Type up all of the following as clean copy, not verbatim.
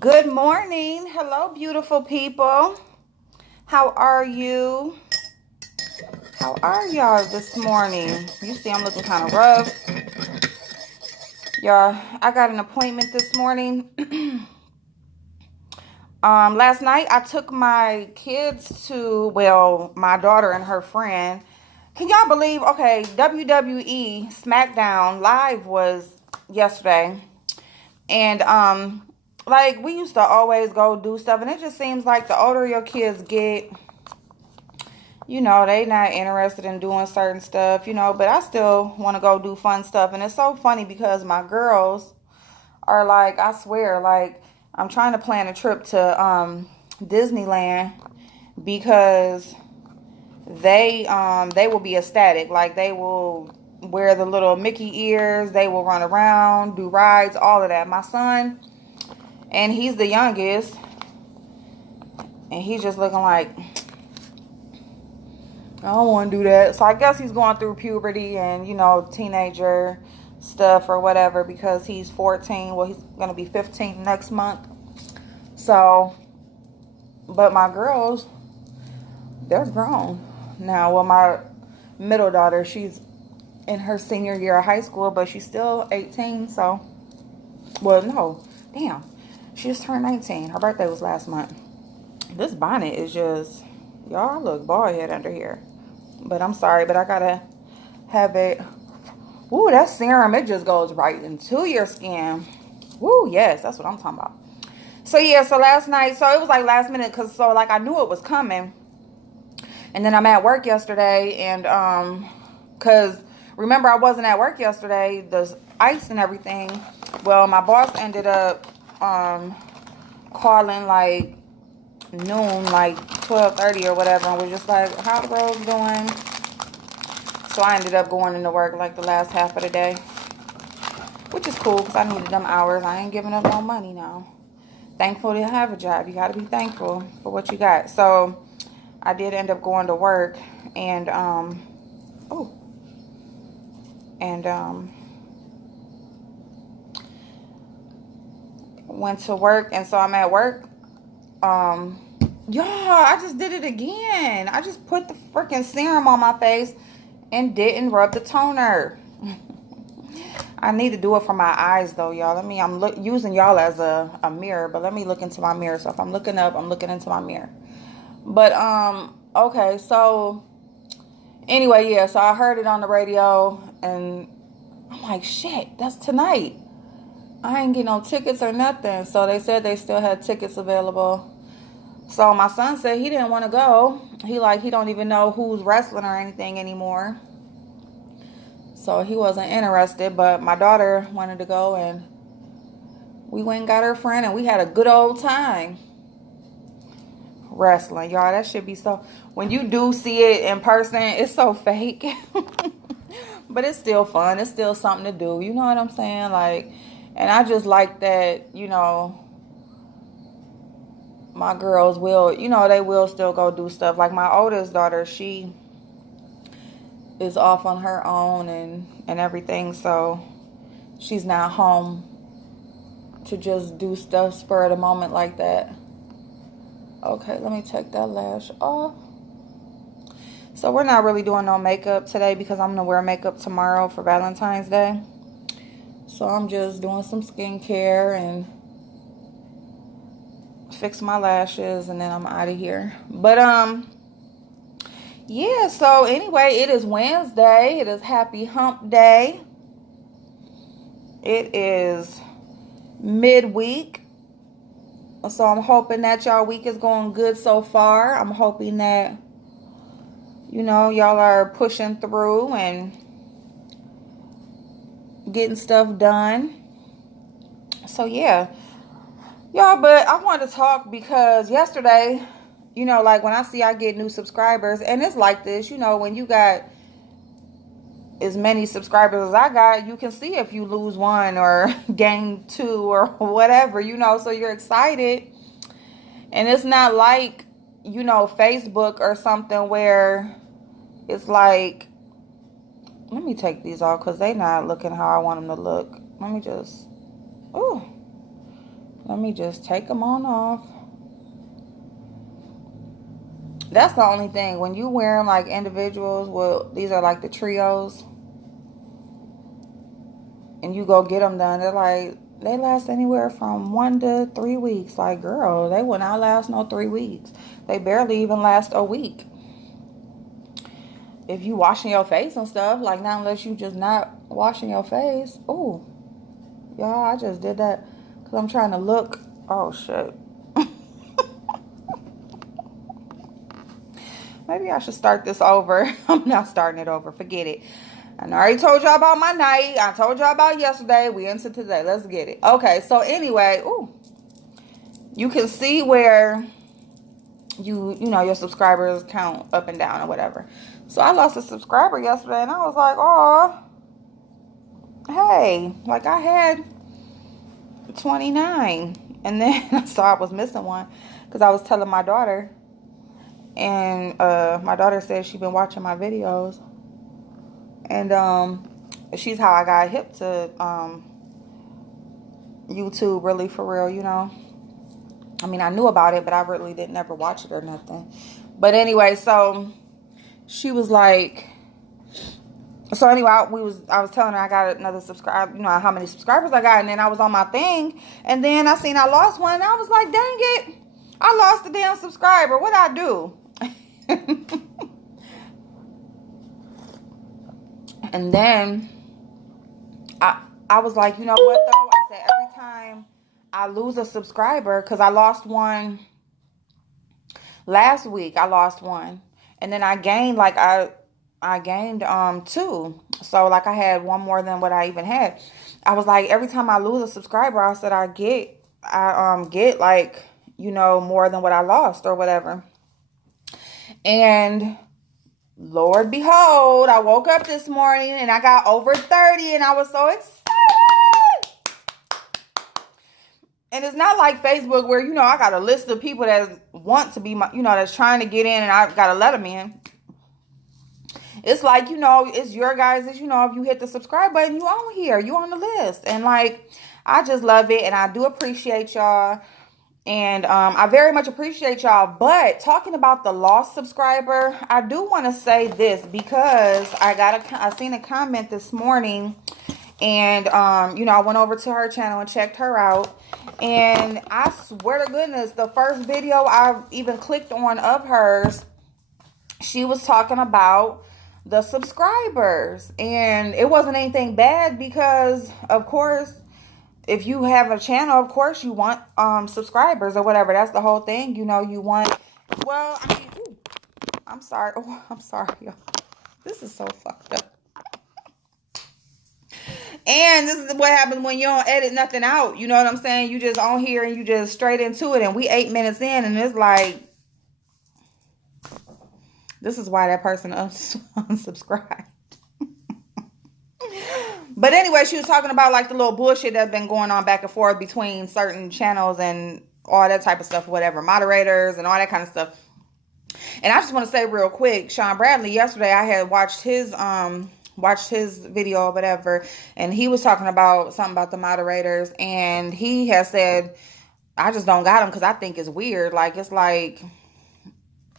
Good morning. Hello, beautiful people. How are you? How are y'all this morning? You see, I'm looking kind of rough. Y'all, I got an appointment this morning. Last night I took my kids to, well, my daughter and her friend. Can y'all believe, okay, WWE SmackDown Live was yesterday. And like we used to always go do stuff, and it just seems like the older your kids get, they not interested in doing certain stuff, but I still want to go do fun stuff. And it's so funny because my girls are like, I swear, like I'm trying to plan a trip to Disneyland because they will be ecstatic. Like they will wear the little Mickey ears, they will run around, do rides, all of that. My son, and he's the youngest, and he's just looking like, I don't want to do that. So I guess he's going through puberty and, teenager stuff or whatever because he's 14. Well, he's going to be 15 next month. So, but my girls, they're grown now. Well, my middle daughter, she's in her senior year of high school, but she's still 18. So, well, no, damn. She just turned 19. Her birthday was last month. This bonnet is just, y'all, I look bald head under here. But I'm sorry, but I gotta have it. Ooh, that serum, it just goes right into your skin. Ooh, yes, that's what I'm talking about. So yeah, so last night, so it was like last minute, because like I knew it was coming. And then I'm at work yesterday, and because remember I wasn't at work yesterday, the ice and everything. Well, my boss ended up calling like noon, like 12:30 or whatever, and was just like, how the roads doing? So I ended up going into work like the last half of the day, which is cool because I needed them hours. I ain't giving up no money now. Thankful to have a job. You got to be thankful for what you got. So I did end up going to work, and went to work, and so I'm at work. Y'all, I just did it again. I just put the freaking serum on my face and didn't rub the toner. I need to do it for my eyes though, y'all. I'm using y'all as a mirror, but let me look into my mirror. So if I'm looking up, I'm looking into my mirror. But okay, so anyway, yeah, so I heard it on the radio and I'm like, shit, that's tonight. I ain't get no tickets or nothing. So they said they still had tickets available. So my son said he didn't want to go. He don't even know who's wrestling or anything anymore. So he wasn't interested, but my daughter wanted to go, and we went and got her friend, and we had a good old time wrestling. Y'all, that should be so, when you do see it in person, it's so fake. But it's still fun. It's still something to do. You know what I'm saying? Like, and I just like that, my girls will, they will still go do stuff. Like my oldest daughter, she is off on her own and everything. So she's not home to just do stuff spur of the moment like that. Okay, let me take that lash off. So we're not really doing no makeup today because I'm going to wear makeup tomorrow for Valentine's Day. So I'm just doing some skincare and fix my lashes, and then I'm out of here. But yeah, so anyway, it is Wednesday. It is Happy Hump Day. It is midweek. So I'm hoping that y'all week is going good so far. I'm hoping that, y'all are pushing through and getting stuff done. So yeah. Y'all, but I wanted to talk because yesterday, like when I get new subscribers, and it's like this, when you got as many subscribers as I got, you can see if you lose one or gain two or whatever, so you're excited. And it's not like, Facebook or something where it's like, let me take these off because they not looking how I want them to look. Let me just, ooh. Let me just take them on off. That's the only thing. When you wear them like individuals, well, these are like the trios, and you go get them done, they're like, they last anywhere from 1 to 3 weeks. Like, girl, they will not last no 3 weeks. They barely even last a week. If you washing your face and stuff, like, not unless you just not washing your face. Ooh, y'all, I just did that because I'm trying to look. Oh, shit. Maybe I should start this over. I'm not starting it over. Forget it. I already told y'all about my night. I told y'all about yesterday. We into today. Let's get it. Okay, so anyway, ooh, you can see where you know your subscribers count up and down or whatever. So I lost a subscriber yesterday, and I was like, oh, hey, like I had 29, and then I saw I was missing one because I was telling my daughter, and my daughter said she'd been watching my videos, and she's how I got hip to YouTube, really, for real, you know. I mean, I knew about it, but I really didn't ever watch it or nothing. But anyway, so she was like, so anyway, I was telling her I got another subscriber, you know, how many subscribers I got, and then I was on my thing, and then I seen I lost one, and I was like, dang it, I lost a damn subscriber. What'd I do? And then I was like, you know what though? I said every time I lose a subscriber, because I lost one last week. I lost one, and then I gained like I gained 2. So like I had one more than what I even had. I was like, every time I lose a subscriber, I said I get like, you know, more than what I lost or whatever. And Lord behold, I woke up this morning and I got over 30, and I was so excited. And it's not like Facebook where, you know, I got a list of people that want to be my, you know, that's trying to get in, and I got to let them in. It's like, you know, it's your guys', you know, if you hit the subscribe button, you on here, you on the list. And like, I just love it, and I do appreciate y'all. And I very much appreciate y'all. But talking about the lost subscriber, I do want to say this, because I seen a comment this morning, and you know, I went over to her channel and checked her out, and I swear to goodness, the first video I even clicked on of hers, she was talking about the subscribers, and it wasn't anything bad, because of course, if you have a channel, of course you want subscribers or whatever. That's the whole thing. You know, you want, well, I mean, ooh, I'm sorry. Oh, I'm sorry, y'all. This is so fucked up. And this is what happens when you don't edit nothing out. You know what I'm saying? You just on here and you just straight into it. And we 8 minutes in, and it's like, this is why that person unsubscribed. But anyway, she was talking about like the little bullshit that's been going on back and forth between certain channels and all that type of stuff, whatever, moderators and all that kind of stuff. And I just want to say real quick, Sean Bradley, yesterday I had watched his video or whatever, and he was talking about something about the moderators, and he has said, I just don't got them because I think it's weird. Like, it's like,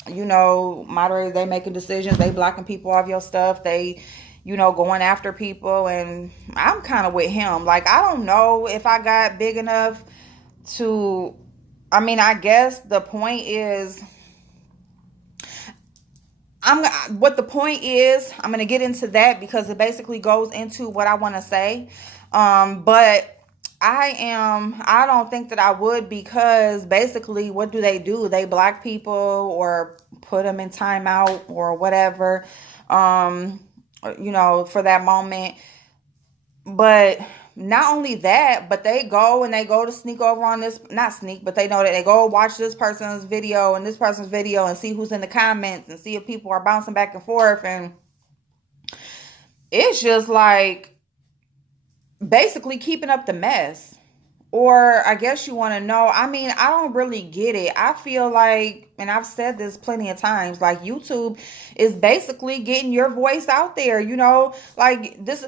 you know, moderators, they making decisions, they blocking people off your stuff, they, you know, going after people, and I'm kind of with him. Like, I don't know if I got big enough to, I mean, I guess the point is, what the point is, I'm going to get into that because it basically goes into what I want to say. But I don't think that I would, because basically what do? They block people or put them in timeout or whatever, you know, for that moment. But not only that, but they go to sneak over on this, not sneak, but they know that they go watch this person's video and this person's video and see who's in the comments and see if people are bouncing back and forth. And it's just like basically keeping up the mess. Or I guess you want to know, I mean, I don't really get it. I feel like, and I've said this plenty of times, like YouTube is basically getting your voice out there, you know, like this.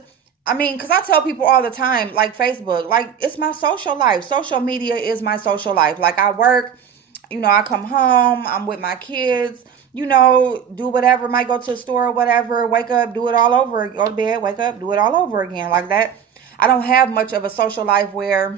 I mean, because I tell people all the time, like Facebook, like it's my social life. Social media is my social life. Like I work, I come home, I'm with my kids, do whatever, might go to the store or whatever, wake up, do it all over, go to bed, wake up, do it all over again. Like that. I don't have much of a social life where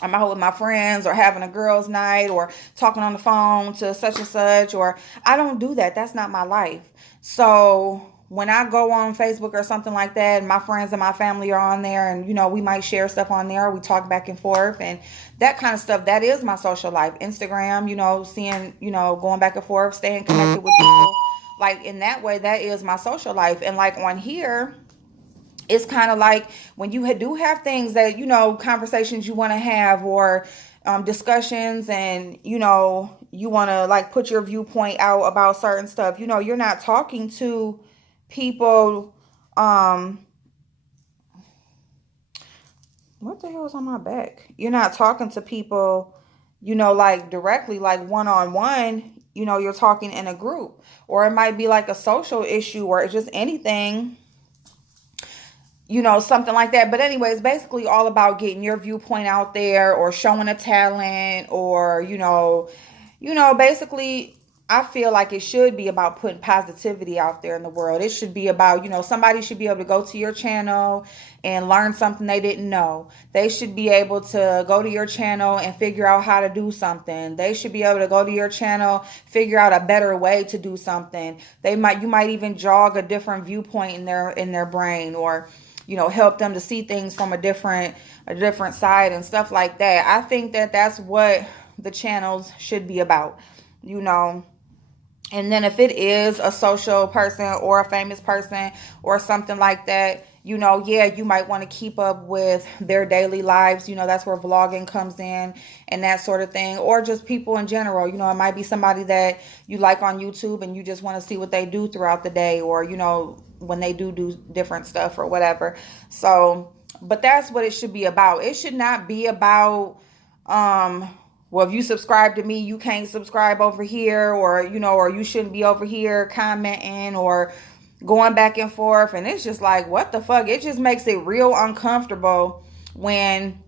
I'm out with my friends or having a girls' night or talking on the phone to such and such, or I don't do that. That's not my life. So when I go on Facebook or something like that, and my friends and my family are on there, and we might share stuff on there, we talk back and forth and that kind of stuff, that is my social life. Instagram, seeing, going back and forth, staying connected with people. Like in that way, that is my social life. And like on here, it's kind of like when you do have things that, conversations you want to have, or discussions, and, you want to like put your viewpoint out about certain stuff. You're not talking to people. What the hell is on my back? You're not talking to people, like directly, like one-on-one. You're talking in a group, or it might be like a social issue, or just anything, something like that. But anyways, basically all about getting your viewpoint out there, or showing a talent, or, basically I feel like it should be about putting positivity out there in the world. It should be about, somebody should be able to go to your channel and learn something they didn't know. They should be able to go to your channel and figure out how to do something. They should be able to go to your channel, figure out a better way to do something. You might even jog a different viewpoint in their brain, or help them to see things from a different side and stuff like that. I think that that's what the channels should be about, And then if it is a social person or a famous person or something like that, yeah, you might want to keep up with their daily lives. That's where vlogging comes in and that sort of thing. Or just people in general. It might be somebody that you like on YouTube and you just want to see what they do throughout the day, or, when they do different stuff or whatever. So, but that's what it should be about. It should not be about, well, if you subscribe to me, you can't subscribe over here, or, or you shouldn't be over here commenting or going back and forth. And it's just like, what the fuck? It just makes it real uncomfortable when,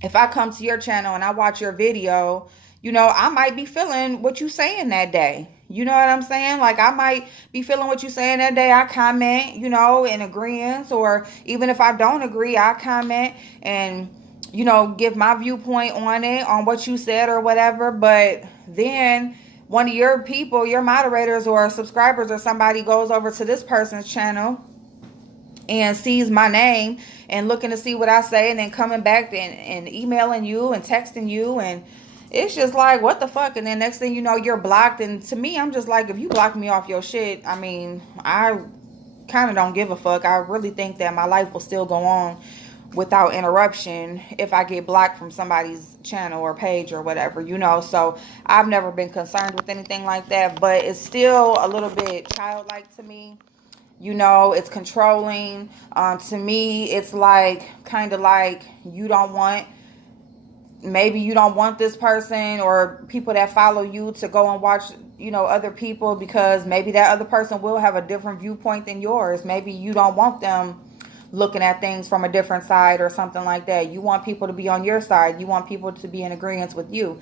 if I come to your channel and I watch your video, I might be feeling what you saying that day. You know what I'm saying? Like I might be feeling what you saying that day. I comment, in agreement, or even if I don't agree, I comment and, give my viewpoint on it, on what you said or whatever. But then one of your people, your moderators or subscribers or somebody goes over to this person's channel and sees my name and looking to see what I say, and then coming back and emailing you and texting you, and it's just like, what the fuck? And then next thing you know, you're blocked. And to me, I'm just like, if you block me off your shit, I mean, I kind of don't give a fuck. I really think that my life will still go on without interruption if I get blocked from somebody's channel or page or whatever, So I've never been concerned with anything like that, but it's still a little bit childlike to me. It's controlling. To me, it's like, kind of like maybe you don't want this person or people that follow you to go and watch, other people, because maybe that other person will have a different viewpoint than yours. Maybe you don't want them looking at things from a different side or something like that. You want people to be on your side. You want people to be in agreement with you.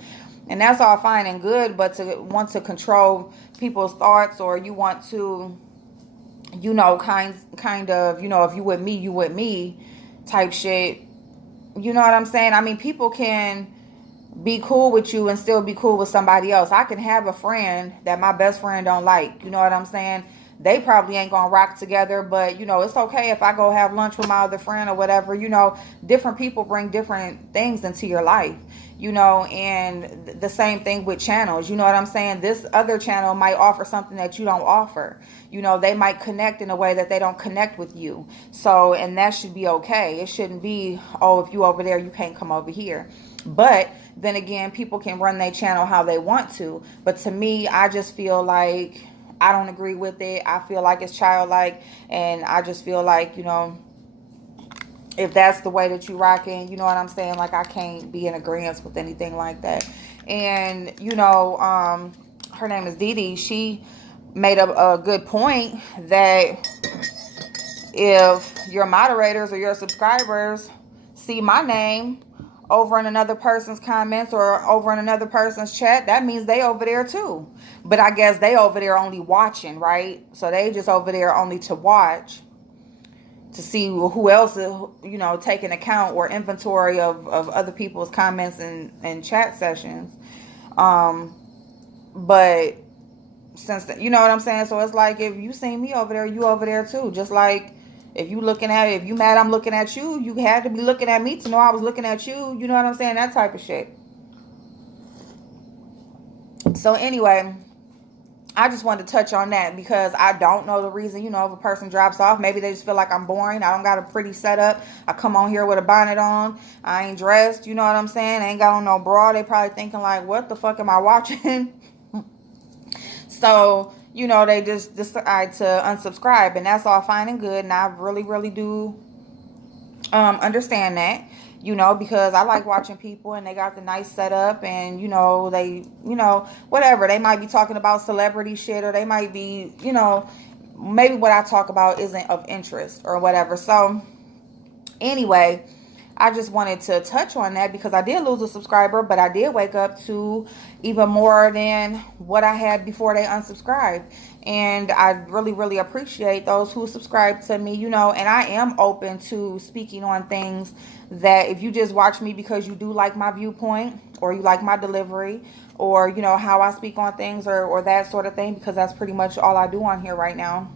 And that's all fine and good, but to want to control people's thoughts, or you want to, kind of, if you with me, you with me type shit. You know what I'm saying? I mean, people can be cool with you and still be cool with somebody else. I can have a friend that my best friend don't like. You know what I'm saying? They probably ain't gonna rock together, but it's okay if I go have lunch with my other friend or whatever. Different people bring different things into your life, and the same thing with channels. You know what I'm saying? This other channel might offer something that you don't offer. They might connect in a way that they don't connect with you. So, and that should be okay. It shouldn't be, oh, if you over there, you can't come over here. But then again, people can run their channel how they want to. But to me, I just feel like I don't agree with it. I feel like it's childlike. And I just feel like, if that's the way that you rocking, you know what I'm saying? Like, I can't be in agreement with anything like that. And, her name is Dee Dee. She made a good point that if your moderators or your subscribers see my name over in another person's comments or over in another person's chat, that means they over there too. But I guess they over there only watching, right? So they just over there only to watch, to see who else is, you know, taking account or inventory of other people's comments and chat sessions. But since you know what I'm saying, so it's like if you see me over there, you over there too. Just like if you mad I'm looking at you, you had to be looking at me to know I was looking at you. You know what I'm saying? That type of shit. So anyway, I just wanted to touch on that because I don't know the reason, you know, if a person drops off. Maybe they just feel like I'm boring. I don't got a pretty setup. I come on here with a bonnet on. I ain't dressed. You know what I'm saying? I ain't got on no bra. They probably thinking like, what the fuck am I watching? So, you know, they just decide to unsubscribe. And that's all fine and good. And I really, really do understand that. You know, because I like watching people and they got the nice setup and, you know, they, you know, whatever. They might be talking about celebrity shit or they might be, you know, maybe what I talk about isn't of interest or whatever. So anyway, I just wanted to touch on that because I did lose a subscriber, but I did wake up to even more than what I had before they unsubscribed. And I really, really appreciate those who subscribe to me, you know, and I am open to speaking on things that if you just watch me because you do like my viewpoint or you like my delivery or, you know, how I speak on things or that sort of thing, because that's pretty much all I do on here right now.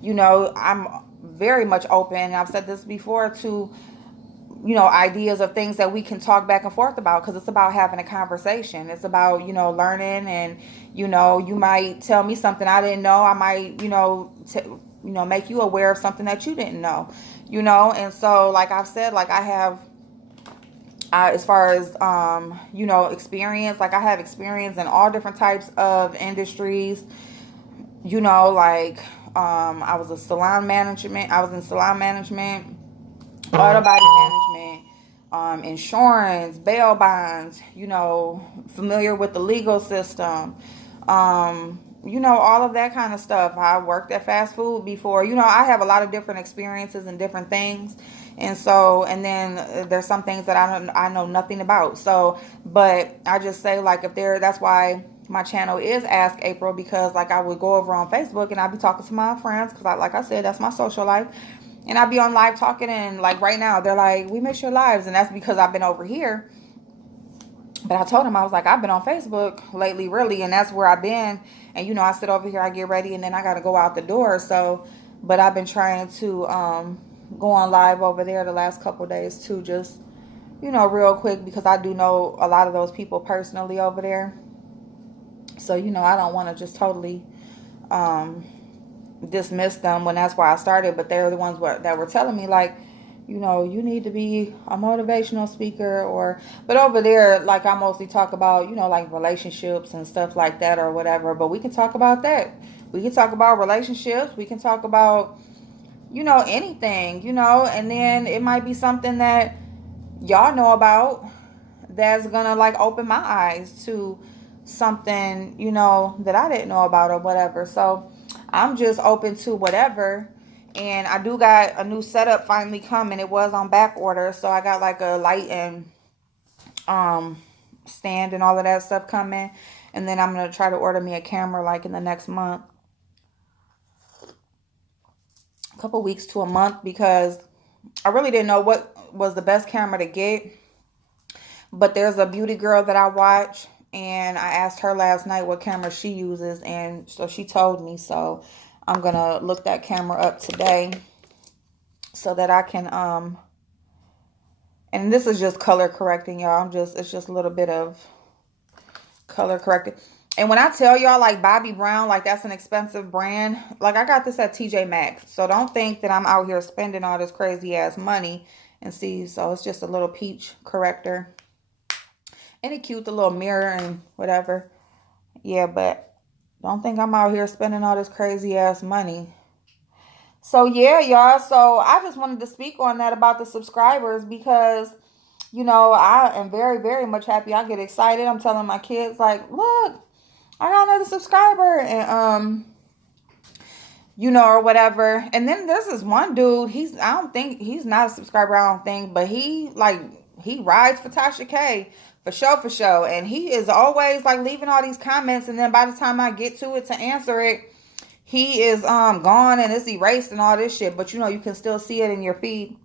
You know, I'm very much open. I've said this before to, you know, ideas of things that we can talk back and forth about because it's about having a conversation. It's about, you know, learning and, you know, you might tell me something I didn't know. I might, you know, make you aware of something that you didn't know, you know. And so, like I've said, like I have, as far as, you know, experience, like I have experience in all different types of industries, you know, like I was in salon management, auto body management, insurance, bail bonds, you know, familiar with the legal system, you know, all of that kind of stuff. I worked at fast food before. You know, I have a lot of different experiences and different things. And so, and then there's some things that I know nothing about. So, but I just say like that's why my channel is Ask April, because like I would go over on Facebook and I'd be talking to my friends because like I said, that's my social life. And I'd be on live talking and like right now they're like, we miss your lives. And that's because I've been over here. But I told him, I was like, I've been on Facebook lately, really. And that's where I've been. And, you know, I sit over here, I get ready, and then I got to go out the door. So, but I've been trying to go on live over there the last couple of days too, just, you know, real quick, because I do know a lot of those people personally over there. So, you know, I don't want to just totally dismiss them when that's why I started. But they're the ones that were telling me, like, you know, you need to be a motivational speaker but over there, like I mostly talk about, you know, like relationships and stuff like that or whatever. But we can talk about that. We can talk about relationships. We can talk about, you know, anything, you know, and then it might be something that y'all know about that's gonna like open my eyes to something, you know, that I didn't know about or whatever. So I'm just open to whatever. And I do got a new setup finally coming. It was on back order. So I got like a light and stand and all of that stuff coming. And then I'm going to try to order me a camera like in the next month. A couple weeks to a month, because I really didn't know what was the best camera to get. But there's a beauty girl that I watch. And I asked her last night what camera she uses. And so she told me. So I'm going to look that camera up today so that I can, and this is just color correcting, y'all. It's just a little bit of color correcting. And when I tell y'all like Bobbi Brown, like that's an expensive brand, like I got this at TJ Maxx. So don't think that I'm out here spending all this crazy ass money. And see, so it's just a little peach corrector. And it cute, the little mirror and whatever. Yeah, but don't think I'm out here spending all this crazy ass money. So yeah, y'all. So I just wanted to speak on that about the subscribers, because, you know, I am very, very much happy. I get excited. I'm telling my kids like, look, I got another subscriber. And you know, or whatever. And then there's this one dude, I don't think, he's not a subscriber, I don't think, but he rides for Tasha K for sure. And he is always like leaving all these comments. And then by the time I get to it to answer it, he is gone and it's erased and all this shit. But you know, you can still see it in your feed.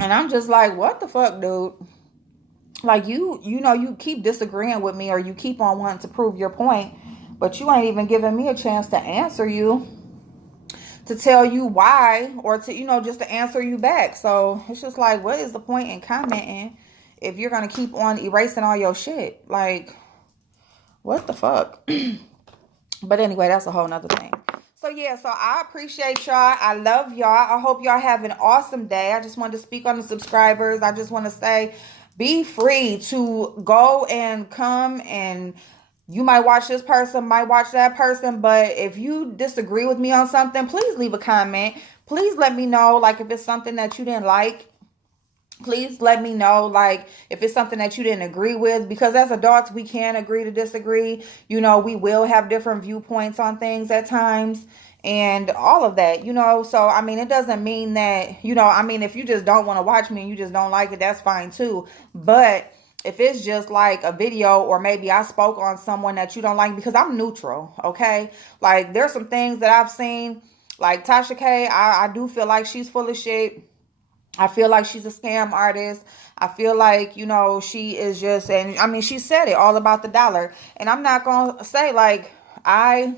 And I'm just like, what the fuck, dude? Like, you know, you keep disagreeing with me, or you keep on wanting to prove your point, but you ain't even giving me a chance to answer you, to tell you why, or to, you know, just to answer you back. So it's just like, what is the point in commenting if you're going to keep on erasing all your shit? Like, what the fuck? But anyway, that's a whole nother thing. So yeah, so I appreciate y'all. I love y'all. I hope y'all have an awesome day. I just wanted to speak on the subscribers. I just want to say, be free to go and come, and you might watch this person, might watch that person. But if you disagree with me on something, please leave a comment. Please let me know, like, if it's something that you didn't like. Please let me know, like, if it's something that you didn't agree with, because as adults, we can agree to disagree. You know, we will have different viewpoints on things at times and all of that, you know. So, I mean, it doesn't mean that, you know, I mean, if you just don't want to watch me and you just don't like it, that's fine too. But if it's just like a video, or maybe I spoke on someone that you don't like, because I'm neutral, okay? Like, there's some things that I've seen, like Tasha K, I do feel like she's full of shit. I feel like she's a scam artist. I feel like, you know, she is just, and I mean, she said it all about the dollar. And I'm not going to say, like, I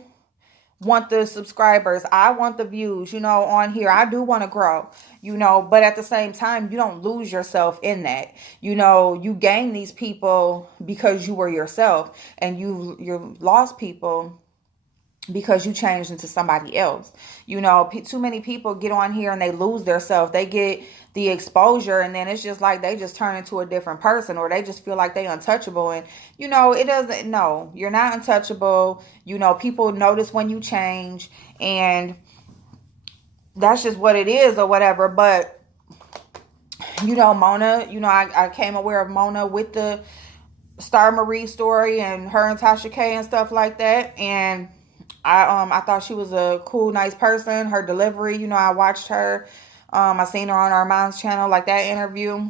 want the subscribers, I want the views, you know, on here. I do want to grow, you know, but at the same time, you don't lose yourself in that. You know, you gain these people because you were yourself, and you lost people because you changed into somebody else. You know, too many people get on here and they lose themselves. They get the exposure, and then it's just like they just turn into a different person, or they just feel like they untouchable. And, you know, it doesn't, no, you're not untouchable. You know, people notice when you change, and that's just what it is, or whatever. But, you know, Mona, you know, I came aware of Mona with the Star Marie story, and her and Tasha K and stuff like that. And I thought she was a cool, nice person. Her delivery, you know, I watched her. I seen her on Armand's channel, like that interview.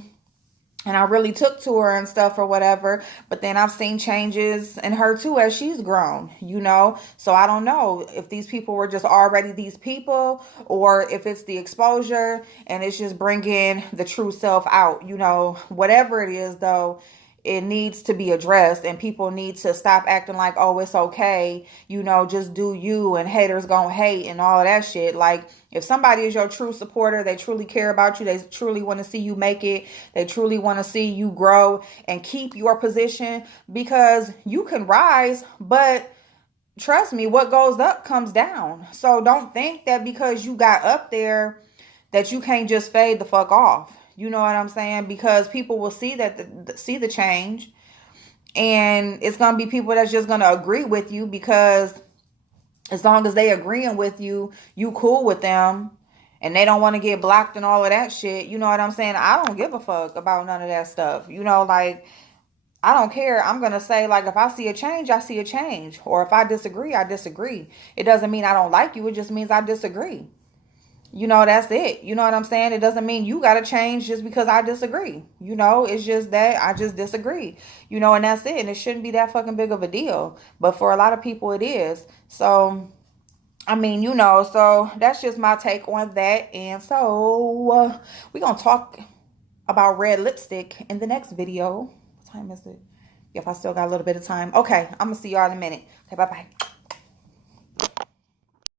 And I really took to her and stuff or whatever. But then I've seen changes in her too as she's grown, you know. So I don't know if these people were just already these people, or if it's the exposure and it's just bringing the true self out, you know. Whatever it is, though, it needs to be addressed, and people need to stop acting like, oh, it's okay, you know, just do you, and haters gonna hate and all that shit. Like, if somebody is your true supporter, they truly care about you, they truly want to see you make it, they truly want to see you grow and keep your position, because you can rise, but trust me, what goes up comes down. So don't think that because you got up there that you can't just fade the fuck off. You know what I'm saying? Because people will see that, see the change, and it's going to be people that's just going to agree with you, because as long as they agreeing with you, you cool with them, and they don't want to get blocked and all of that shit. You know what I'm saying? I don't give a fuck about none of that stuff. You know, like, I don't care. I'm going to say, like, if I see a change, I see a change. Or if I disagree, I disagree. It doesn't mean I don't like you. It just means I disagree. You know, that's it. You know what I'm saying? It doesn't mean you got to change just because I disagree. You know, it's just that I just disagree. You know, and that's it. And it shouldn't be that fucking big of a deal. But for a lot of people, it is. So, I mean, you know, so that's just my take on that. And so, we're going to talk about red lipstick in the next video. What time is it? If I still got a little bit of time. Okay, I'm going to see y'all in a minute. Okay, bye-bye.